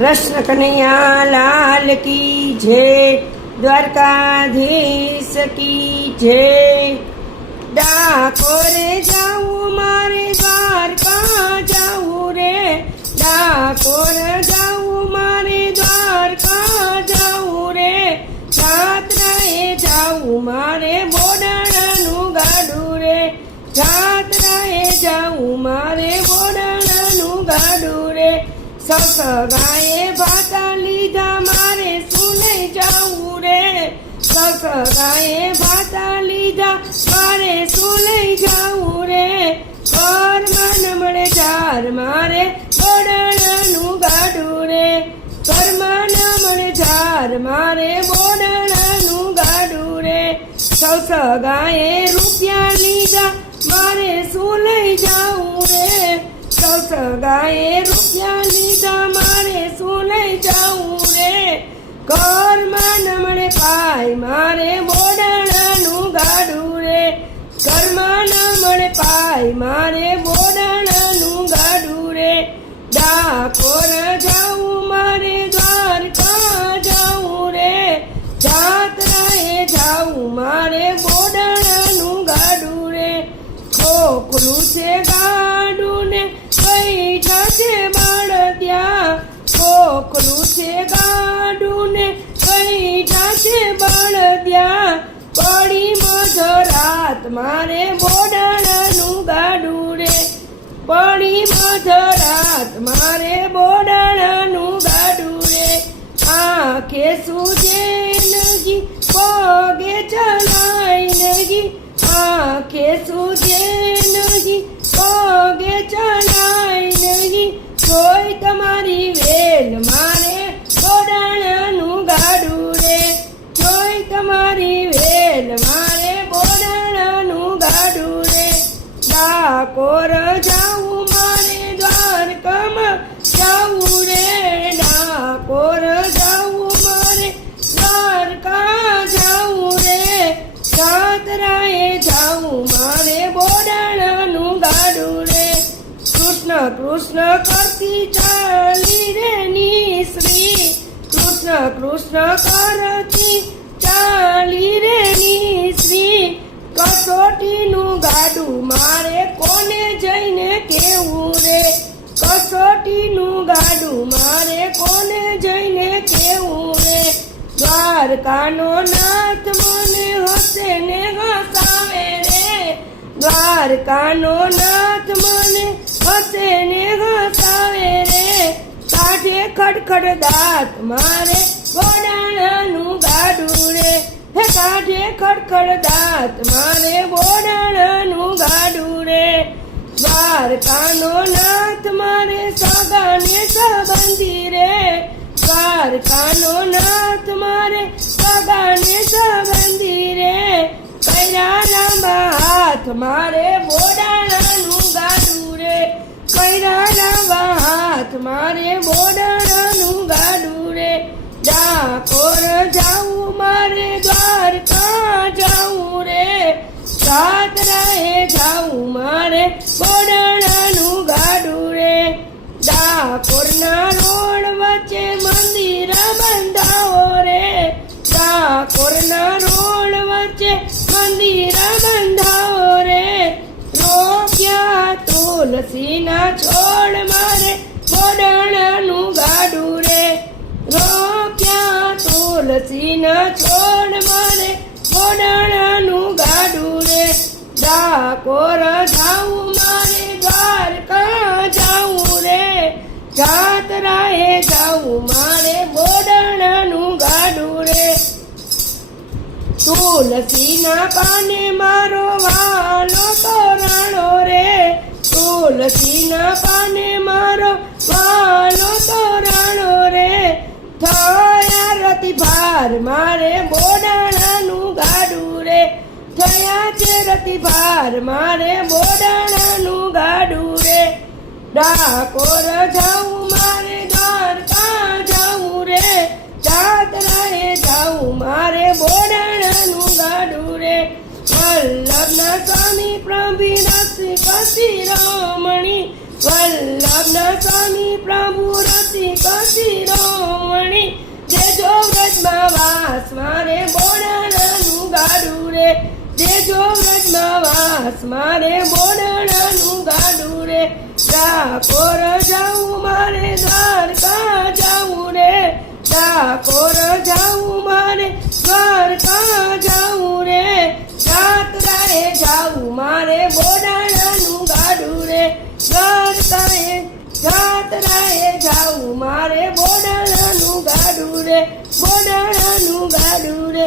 કૃષ્ણ કનૈયા લાલ કી જય દ્વારકાધીશ કી જય ડાકોરે જાવું મારે દ્વારકા જાવું રે ડાકોર જાવું મારે દ્વારકા જાવું રે જાત્રાએ જાવું મારે બોડાણાનું ગાડું રે જાત્રાએ સસગાએ ભાતા લીધા, મારે શું લઈ જાવું રે. સસરાએ ભાતા લીધા, મારે શું લઈ જાવું રે. ઘરમાં ન મળે ચાર મારે બોડાણાનું ગાડું રે. ઘરમાં મળે ચાર મારે બોડાણાનું ગાડું રે. સસગાએ રૂપિયા લીધા, મારે શું જાવું રે. સસગાએ રૂપિયા લીધા, મારે શું લઈ જાવું રે? ઘરમાં નમણે પાય, મારે બોડાણાનું ગાડું રે. ઘરમાં નમણે પાય, મારે બોડાણાનું ગાડું રે. ડાકોર જાવું મારે દ્વારકા જાવું રે. જાત્રાએ જાવું મારે બોડાણાનું ગાડું રે. ખોખલું છે કઈ છે બાળ ત્યાં. છે ગાડું ને કઈ છે બળદ્યા પડી મધરાત મારે બોડાણાનું ગાડું રે પડી મધરાત મારે બોડાણાનું ગાડું રે આંખે સૂજે ડાકોર જાવું મારે દ્વારકા જાવું રે. સાતરાએ જાવું મારે બોડાણાનું ગાડું રે. કૃષ્ણ કૃષ્ણ કરતી ચાલી રે શ્રી. કૃષ્ણ કૃષ્ણ કરતી ચાલી રે શ્રી. કસોટીનું ગાડું મારે મારે કોને જઈને કેવું રે? દ્વારકાનો નાથ મને હસે ને હસાવે રે? દ્વારકાનો નાથ મને હસે ને હસાવે રે? કાઢે ખડખડ દાંત મારે ગોડાણાનું ગાડું રે. હે, કાઢે ખડખડ દાંત મારે બોડાણાનું ગાડું રે દ્વારકાનો નાથ મારે સગાને સંબંધી રે. દ્વારકાનો નાથ મારે સગાને સંબંધી રે. કૈરા લાંબા હાથ મારે બોડાણાનું ગાડું રે. કૈરા લાંબા હાથ મારે બોડાણાનું ગાડું રે. ડાકોર જાવું મારે મારે બોડાણાનું ગાડું રે. ડાકોરના રોડ વચ્ચે મંદિર બંધાવો રે. ડાકોરના રોડ વચ્ચે મંદિર બંધાવો રે. રોક્યા તુલસીના છોડ મારે બોડાણાનું ગાડું રે. રોક્યા તુલસીના છોડ મારે બોડાણાનું ગાડું ડાકોર જાઉં, મારે દ્વારકા જાવું રે? જાતરાએ જાઉં, મારે બોડાણાનું ગાડું રે. તુલસીના પાને મારો વાલો તોરાણો રે. તુલસીના પાને મારો વાલો તોરાણો રે. થયા રતિ ભાર મારે રે ભાર મારે બોડાણાનું ગાડું રે. ડાકોર જાઉં, મારે દ્વારકા જાઉં રે. જાતરાએ જાઉં, મારે બોડાણાનું ગાડું રે. વલ્લભના સ્વામી પ્રભુ રસી કસી રમણી વલ્લભના સ્વામી પ્રભુ રસી કસી વ્રજમાં વાસ, મારે બોડાણાનું ગાડું રે. દેજો વ્રજમાં વાસ મારે બોડાણાનું ગાડું રે. ડાકોર જાઉં, મારે દ્વારકા જાવું રે. ડાકોર જાઉં, મારે દ્વારકા જાવું રે. જાત્રાએ જાવું મારે બોડાણાનું ગાડું રે. દ્વારકાએ, જાત્રાએ જાવું મારે બોડાણાનું ગાડું રે. બોડાણાનું ગાડું રે.